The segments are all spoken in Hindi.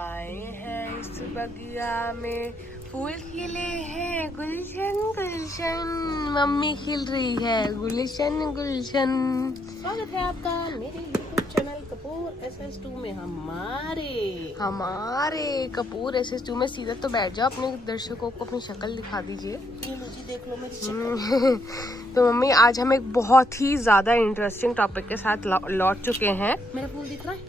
आए हैं इस बगिया में, फूल खिले हैं गुलशन गुलशन, मम्मी खिल रही है गुलशन गुलशन। स्वागत है आपका मेरे यूट्यूब चैनल कपूर SS2 में। हमारे कपूर SS2 में सीधा तो बैठ जाओ, अपने दर्शकों को अपनी शक्ल दिखा दीजिए। ये मुझे देख लो मेरी शक्ल। तो मम्मी आज हम एक बहुत ही ज्यादा इंटरेस्टिंग टॉपिक के साथ लौट चुके हैं। मेरा फूल दिख रहा है?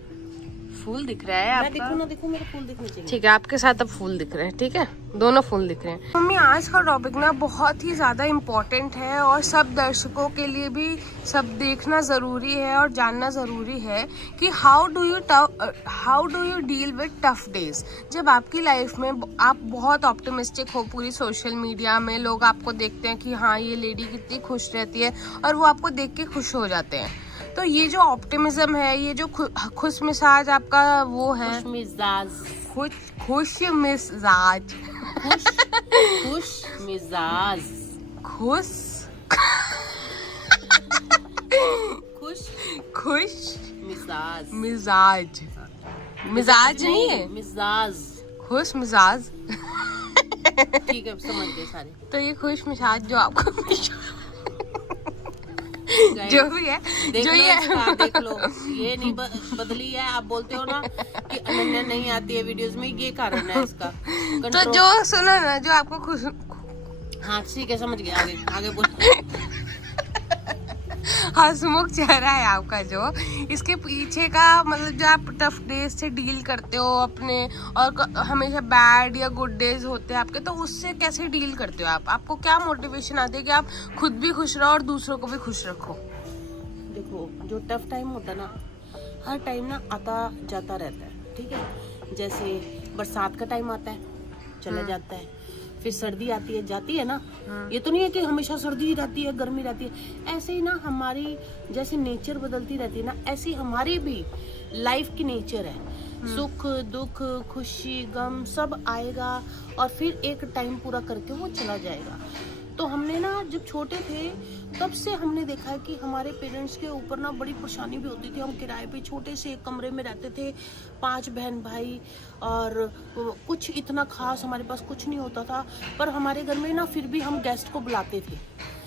फूल दिख रहा है आपका? मैं दिखूं ना दिखूं, मेरे फूल दिखने चाहिए। ठीक है, आपके साथ अब फूल दिख रहे हैं। ठीक है, दोनों फूल दिख रहे हैं। मम्मी आज का टॉपिक ना बहुत ही ज्यादा इम्पोर्टेंट है और सब दर्शकों के लिए भी सब देखना जरूरी है और जानना जरूरी है कि how do you deal with tough days. जब आपकी लाइफ में आप बहुत ऑप्टिमिस्टिक हो, पूरी सोशल मीडिया में लोग आपको देखते हैं कि हाँ ये लेडी कितनी खुश रहती है और वो आपको देख के खुश हो जाते हैं। तो ये जो ऑप्टिमिज्म है, ये जो खुश मिजाज आपका वो है, खुश मिजाज खुश मिजाज मिजाज नहीं है, मिजाज खुश मिजाज। ठीक है, समझ गए सारे। तो ये खुश मिजाज जो आपको जो भी है, जो ये देख लो, ये नहीं बदली है। आप बोलते हो ना कि अनन्या नहीं आती है वीडियोस में, ये कारण है इसका। तो जो सुनो ना, जो आपको खुश, हाँ ठीक है, समझ गए। आगे आगे बोलो। हंसमुख चेहरा है आपका, जो इसके पीछे का मतलब जो आप टफ डेज से डील करते हो अपने, और हमेशा बैड या गुड डेज होते हैं आपके, तो उससे कैसे डील करते हो आप? आपको क्या मोटिवेशन आती है कि आप खुद भी खुश रहो और दूसरों को भी खुश रखो? देखो, जो टफ टाइम होता है ना, हर टाइम ना आता जाता रहता है। ठीक है, जैसे बरसात का टाइम आता है, चला जाता है, फिर सर्दी आती है, जाती है ना। ये तो नहीं है कि हमेशा सर्दी रहती है, गर्मी रहती है। ऐसे ही ना हमारी जैसे नेचर बदलती रहती है ना, ऐसी हमारी भी लाइफ की नेचर है। सुख दुख खुशी गम सब आएगा और फिर एक टाइम पूरा करके वो चला जाएगा। तो हमने ना जब छोटे थे तब से हमने देखा है कि हमारे पेरेंट्स के ऊपर ना बड़ी परेशानी भी होती थी। हम किराए पे छोटे से एक कमरे में रहते थे, 5 बहन भाई, और कुछ इतना खास हमारे पास कुछ नहीं होता था। पर हमारे घर में ना फिर भी हम गेस्ट को बुलाते थे।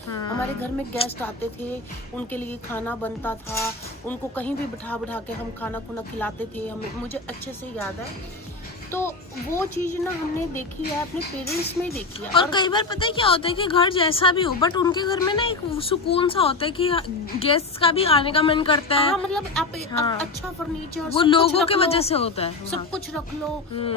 हमारे घर में गेस्ट आते थे, उनके लिए खाना बनता था, उनको कहीं भी बिठा के हम खाना खुना खिलाते थे। मुझे अच्छे से याद है। तो वो चीज ना हमने देखी है, अपने पेरेंट्स में देखी है। और कई बार पता है क्या होता है कि घर जैसा भी हो, बट उनके घर में ना एक सुकून सा होता है कि गेस्ट का भी आने का मन करता है। मतलब आप अच्छा फर्नीचर वो लोगों की वजह से होता है, सब कुछ रख लो,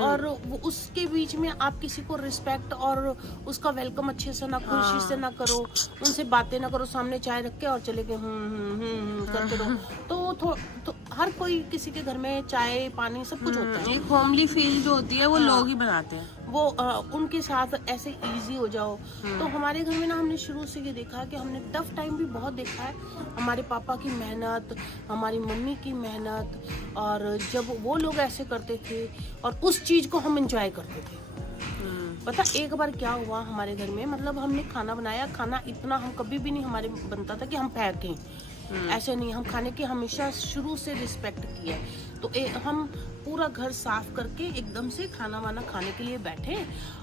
और वो उसके बीच में आप किसी को रिस्पेक्ट और उसका वेलकम अच्छे से ना, खुशी से ना करो, उनसे बातें ना करो, सामने चाय रख के और चले गए करते रहो। तो हर कोई किसी के घर में चाय पानी सब कुछ होता है। एक होमली फील जो होती है वो लोग ही बनाते हैं। वो उनके साथ ऐसे इजी हो जाओ। तो हमारे घर में ना हमने शुरू से ये देखा है कि हमने टफ टाइम भी बहुत देखा है। हमारे पापा की मेहनत, हमारी मम्मी की मेहनत, और जब वो लोग ऐसे करते थे और उस चीज को हम एंजॉय करते थे। पता एक बार क्या हुआ हमारे घर में, मतलब हमने खाना बनाया, खाना इतना हम कभी भी नहीं हमारे बनता था कि हम फेंकें। ऐसे नहीं, हम खाने की हमेशा शुरू से रिस्पेक्ट किया है। तो हम पूरा घर साफ करके एकदम से खाना वाना खाने के लिए बैठे,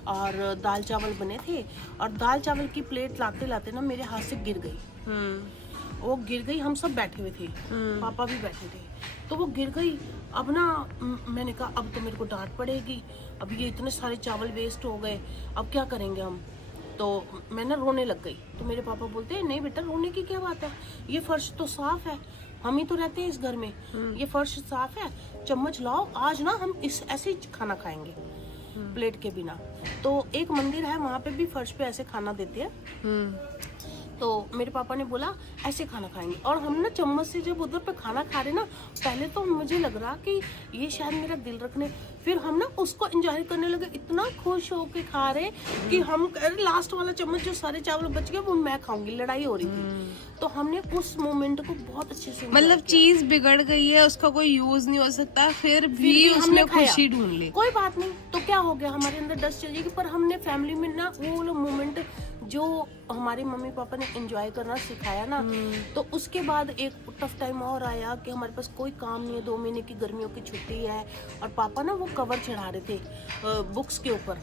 और दाल चावल बने थे, और दाल चावल की प्लेट लाते लाते ना मेरे हाथ से गिर गई। वो गिर गई, हम सब बैठे हुए थे, पापा भी बैठे थे, तो वो गिर गई। अब ना मैंने कहा अब तो मेरे को डांट पड़ेगी, अब ये इतने सारे चावल वेस्ट हो गए, अब क्या करेंगे हम। तो मैं ना रोने लग गई। तो मेरे पापा बोलते हैं नहीं बेटा, रोने की क्या बात है, ये फर्श तो साफ है, हम ही तो रहते हैं इस घर में, ये फर्श साफ है, चम्मच लाओ, आज ना हम इस ऐसे ही खाना खाएंगे प्लेट के बिना। तो एक मंदिर है, वहाँ पे भी फर्श पे ऐसे खाना देते हैं। तो मेरे पापा ने बोला ऐसे खाना खाएंगे, और हम ना चम्मच से जब उधर पे खाना खा रहे ना, पहले तो मुझे लग रहा कि ये शायद मेरा दिल रखने, फिर हम ना उसको एंजॉय करने लगे, इतना खुश होके खा रहे कि हम लास्ट वाला चम्मच जो सारे चावल बच गए वो मैं खाऊंगी, लड़ाई हो रही थी। तो हमने उस मोमेंट को बहुत अच्छे से, मतलब चीज बिगड़ गई है, उसका कोई यूज नहीं हो सकता, फिर भी उसमें खुशी ढूंढ ली। कोई बात नहीं, तो क्या हो गया, हमारे अंदर डस्ट चल जाएगी। पर हमने फैमिली में ना वो मोमेंट जो हमारे मम्मी पापा ने एंजॉय करना सिखाया ना, तो उसके बाद एक टफ टाइम और आया कि हमारे पास कोई काम नहीं है, 2 महीने की गर्मियों की छुट्टी है, और पापा ना वो कवर चढ़ा रहे थे बुक्स के ऊपर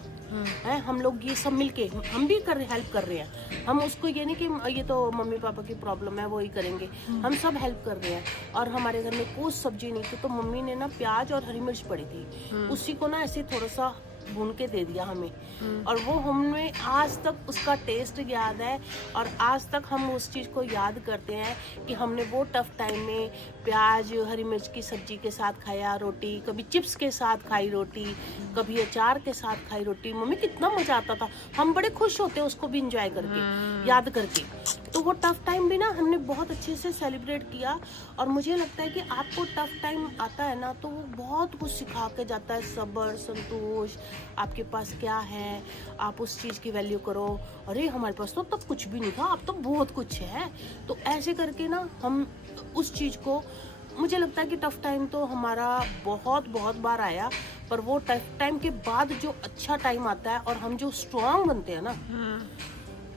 है। हम लोग ये सब मिलके, हम भी हेल्प कर रहे हैं। हम उसको ये नहीं कि ये तो मम्मी पापा की प्रॉब्लम है वो ही करेंगे, हम सब हेल्प कर रहे हैं। और हमारे घर में कोई सब्जी नहीं थी, तो मम्मी ने ना प्याज और हरी मिर्च पड़ी थी, उसी को ना ऐसे थोड़ा सा भून के दे दिया हमें, और वो हमें आज तक उसका टेस्ट याद है। और आज तक हम उस चीज़ को याद करते हैं कि हमने वो टफ टाइम में प्याज हरी मिर्च की सब्जी के साथ खाया रोटी, कभी चिप्स के साथ खाई रोटी, कभी अचार के साथ खाई रोटी। मम्मी कितना मजा आता था, हम बड़े खुश होते उसको भी इंजॉय करके, याद करके। तो वो टफ टाइम भी ना हमने बहुत अच्छे से सेलिब्रेट किया। और मुझे लगता है कि आपको टफ टाइम आता है ना, तो वो बहुत कुछ सिखा के जाता है, सब्र, संतोष, आपके पास क्या है, आप उस चीज़ की वैल्यू करो। अरे हमारे पास तो तब कुछ भी नहीं था, अब तो बहुत कुछ है। तो ऐसे करके ना हम उस चीज़ को, मुझे लगता है कि टफ टाइम तो हमारा बहुत बार आया, पर वो टफ टाइम के बाद जो अच्छा टाइम आता है और हम जो स्ट्रांग बनते हैं ना,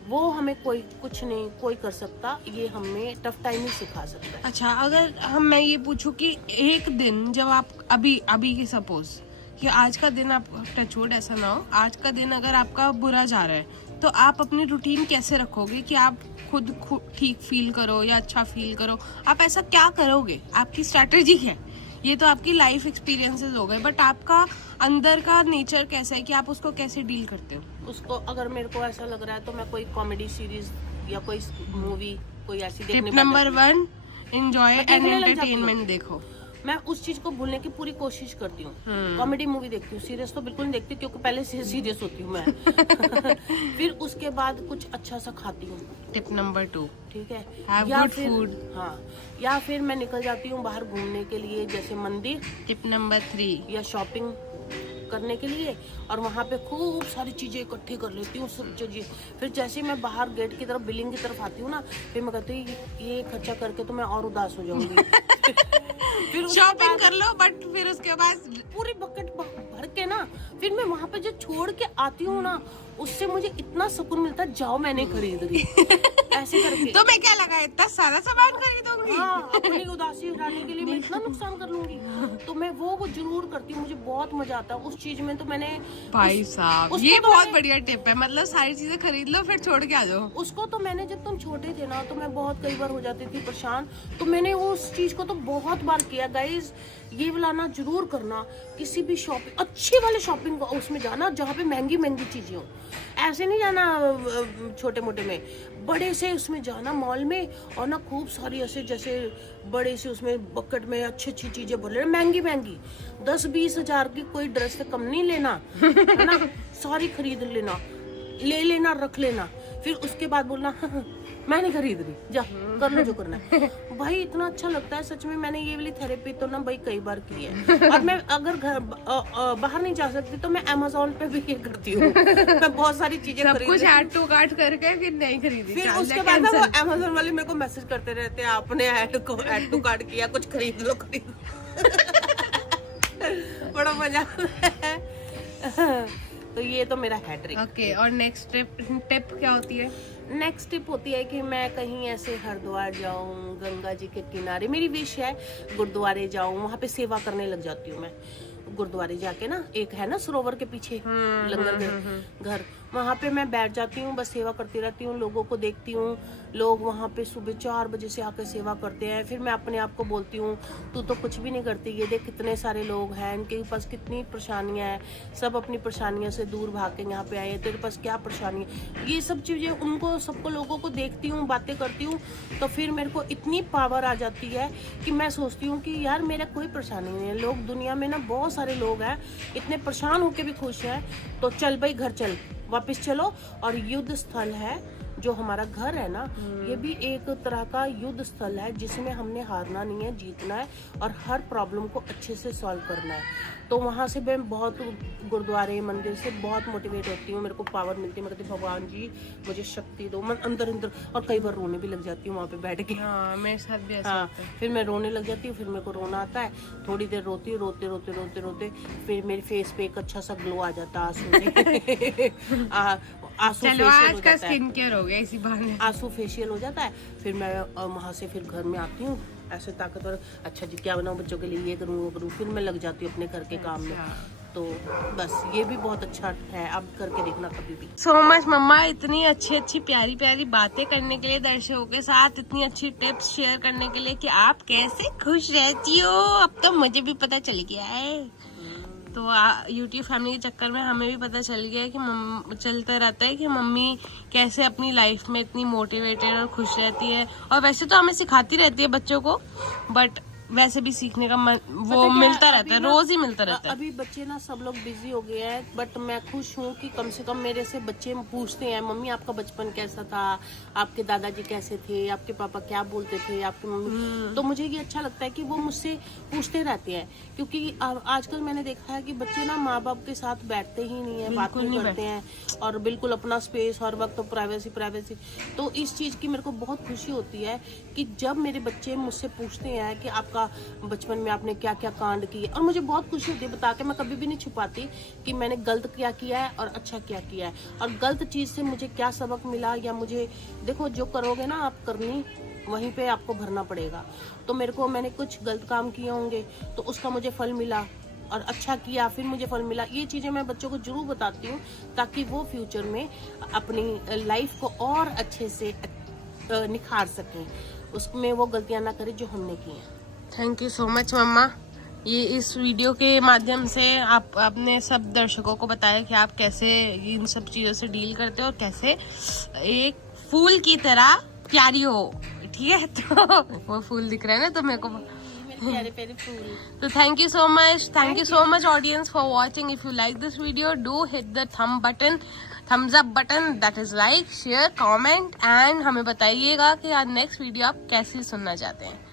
वो हमें कोई कुछ नहीं कोई कर सकता, ये हमें टफ टाइम ही सिखा सकता है। अच्छा, अगर मैं ये पूछूं कि एक दिन जब आप अभी की सपोज कि आज का दिन, आप टचवुड ऐसा ना हो, आज का दिन अगर आपका बुरा जा रहा है, तो आप अपनी रूटीन कैसे रखोगे कि आप खुद ठीक फील करो या अच्छा फील करो? आप ऐसा क्या करोगे? आपकी स्ट्रैटेजी है, ये तो आपकी लाइफ एक्सपीरियंसेस हो गए, बट आपका अंदर का नेचर कैसा है कि आप उसको कैसे डील करते हो? उसको अगर मेरे को ऐसा लग रहा है तो मैं कोई कॉमेडी सीरीज या कोई मूवी कोई ऐसी देखने tip number 1, enjoy and entertainment देखो। मैं उस चीज को भूलने की पूरी कोशिश करती हूँ। कॉमेडी मूवी देखती हूँ, सीरियस तो बिल्कुल नहीं देखती, क्योंकि पहले से सीरियस होती हूँ मैं। फिर उसके बाद कुछ अच्छा सा खाती हूँ। टिप नंबर 2, ठीक है, Have या good फिर food. हाँ, या फिर मैं निकल जाती हूँ बाहर घूमने के लिए, जैसे मंदिर। टिप नंबर 3, या शॉपिंग करने के लिए, और वहाँ पे खूब सारी चीजें इकट्ठी कर लेती हूँ, सब चीजें। फिर जैसे ही मैं बाहर गेट की तरफ, बिल्डिंग की तरफ आती हूँ ना, फिर मैं कहती हूँ ये खर्चा करके तो मैं और उदास हो जाऊंगी। फिर शॉपिंग कर लो, बट फिर उसके बाद पूरी बकेट भर के ना, फिर मैं वहाँ पे जो छोड़ के आती हूँ ना, उससे मुझे इतना सुकून मिलता है, जाओ मैंने खरीद ली। ऐसे करके तो मैं क्या लगा, इतना सारा सामान खरीदूंगी? हाँ, अपनी उदासी हटाने के लिए मैं इतना नुकसान कर लूंगी, तो मैं वो जरूर करती हूँ। मुझे बहुत मजा आता है उस चीज में। तो मैंने भाई साहब, ये बहुत बढ़िया टिप है, मतलब सारी चीजें खरीद लो फिर छोड़ के आ जाओ। उसको तो मैंने, जब तुम छोटे थे ना, तो मैं बहुत कई बार हो जाती थी परेशान, तो मैंने उस चीज को तो बहुत बार किया। गाइज, ये वाला ना जरूर करना, किसी भी शॉपिंग, अच्छी वाले शॉपिंग उसमें जाना जहाँ पे महंगी चीजें हो। ऐसे नहीं जाना छोटे मोटे में, बड़े से उसमें जाना मॉल में, और ना खूब सारी ऐसे जैसे बड़े से उसमें बकेट में अच्छी चीजें भर लेना, महंगी 10-20 हजार की कोई ड्रेस से कम नहीं लेना, है ना। सारी खरीद लेना, ले लेना, रख लेना, फिर उसके बाद बोलना मैं नहीं खरीद रही, जा कर लो जो करना है। भाई इतना अच्छा लगता है सच में। मैंने ये वाली थेरेपी तो ना भाई कई बार की है। और मैं अगर घर बाहर नहीं जा सकती तो मैं अमेज़न पे भी ये करती हूँ। मैं बहुत सारी चीजें खरीद, कुछ ऐड टू कार्ट करके फिर नहीं खरीदी। फिर उसके बाद ना वो अमेज़न वाले मेरे को मैसेज करते रहते हैं, आपने ऐड टू कार्ट किया, कुछ खरीद लो। बड़ा मजा आता है। तो ये तो मेरा है ट्रिक। ओके, और नेक्स्ट टिप क्या होती है? नेक्स्ट टिप होती है कि मैं कहीं ऐसे हरिद्वार जाऊं, गंगा जी के किनारे, मेरी विश है गुरुद्वारे जाऊं, वहाँ पे सेवा करने लग जाती हूँ मैं। गुरुद्वारे जाके ना, एक है ना सरोवर के पीछे लंगर घर, वहाँ पे मैं बैठ जाती हूँ, बस सेवा करती रहती हूँ, लोगों को देखती हूँ। लोग वहाँ पे सुबह 4 बजे से आकर सेवा करते हैं। फिर मैं अपने आप को बोलती हूँ, तू तो कुछ भी नहीं करती, ये देख कितने सारे लोग हैं, इनके पास कितनी परेशानियाँ हैं, सब अपनी परेशानियों से दूर भाग के यहाँ पे आए हैं, तेरे पास क्या परेशानी है। ये सब चीज़ें उनको, सबको, लोगों को देखती हूँ, बातें करती हूँ, तो फिर मेरे को इतनी पावर आ जाती है कि मैं सोचती हूँ कि यार मेरा कोई परेशानी नहीं है। लोग, दुनिया में ना बहुत सारे लोग हैं, इतने परेशान होके भी खुश हैं। तो चल भाई, घर चल, वापस चलो। और युद्ध स्थल है जो हमारा घर है ना, ये भी एक तरह का युद्ध स्थल है, जिसमें हमने हारना नहीं है, जीतना है, और हर प्रॉब्लम को अच्छे से सॉल्व करना है। तो वहाँ से मैं बहुत, गुरुद्वारे मंदिर से बहुत मोटिवेट होती हूँ, मेरे को पावर मिलती है। मैं कहती हूँ भगवान जी मुझे शक्ति दो, मैं अंदर, और कई बार रोने भी लग जाती हूँ वहाँ पे बैठ के। हाँ, मेरे साथ भी ऐसा होता है। फिर मैं रोने लग जाती हूँ, फिर मेरे को रोना आता है, थोड़ी देर रोती हूँ, रोते फिर मेरे फेस पे एक अच्छा सा ग्लो आ जाता है आंसू से। आंसू चलो फेशियल आज हो का जाता है, स्किन केयर हो गया इसी बहाने। आंसू फेशियल हो जाता है। फिर मैं वहाँ से फिर घर में आती हूँ ऐसे ताकतवर, अच्छा जी क्या बनाऊँ बच्चों के लिए, ये करूँ वो करूँ, फिर मैं लग जाती हूँ अपने घर के काम में। तो बस ये भी बहुत अच्छा है, आप करके देखना कभी भी। सो मच मम्मा, इतनी अच्छी अच्छी प्यारी प्यारी बातें करने के लिए, दर्शकों के साथ इतनी अच्छी टिप्स शेयर करने के लिए कि आप कैसे खुश रहती हो, अब तो मुझे भी पता चल गया है। तो यूट्यूब फैमिली के चक्कर में हमें भी पता चल गया है कि चलता रहता है कि मम्मी कैसे अपनी लाइफ में इतनी मोटिवेटेड और खुश रहती है। और वैसे तो हमें सिखाती रहती है बच्चों को, बट वैसे भी सीखने का वो मिलता रहता है, रोज ही मिलता रहता है। अभी बच्चे ना सब लोग बिजी हो गए हैं, बट मैं खुश हूँ कि कम से कम मेरे से बच्चे पूछते हैं मम्मी आपका बचपन कैसा था, आपके दादाजी कैसे थे, आपके पापा क्या बोलते थे, आपकी मम्मी। तो मुझे ये अच्छा लगता है कि वो मुझसे पूछते रहते हैं, क्योंकि आजकल मैंने देखा है कि बच्चे ना माँ बाप के साथ बैठते ही नहीं है, बात नहीं करते हैं, और बिल्कुल अपना स्पेस हर वक्त, तो प्राइवेसी। तो इस चीज की मेरे को बहुत खुशी होती है कि जब मेरे बच्चे मुझसे पूछते हैं कि आपका बचपन में आपने क्या क्या कांड किए, और मुझे बहुत खुशी होती है बता के। मैं कभी भी नहीं छुपाती कि मैंने गलत क्या किया है और अच्छा क्या किया है, और गलत चीज से मुझे क्या सबक मिला, या मुझे देखो जो करोगे ना आप करनी, वहीं पे आपको भरना पड़ेगा। तो मैंने कुछ गलत काम किए होंगे तो उसका मुझे फल मिला, और अच्छा किया फिर मुझे फल मिला। ये चीजें मैं बच्चों को जरूर बताती हूँ ताकि वो फ्यूचर में अपनी लाइफ को और अच्छे से निखार सकें, उसमें वो गलतियां ना करें जो हमने की हैं। थैंक यू सो मच मम्मा, ये इस वीडियो के माध्यम से आपने सब दर्शकों को बताया कि आप कैसे इन सब चीज़ों से डील करते हो और कैसे एक फूल की तरह प्यारी हो, ठीक है। तो वो फूल दिख रहा है ना तो मेरे को, प्यारे प्यारे फूल। तो thank you so much audience for watching. If you like this video do hit the thumbs up button, that is like, share, comment, and हमें बताइएगा कि आज नेक्स्ट वीडियो आप कैसी सुनना चाहते हैं।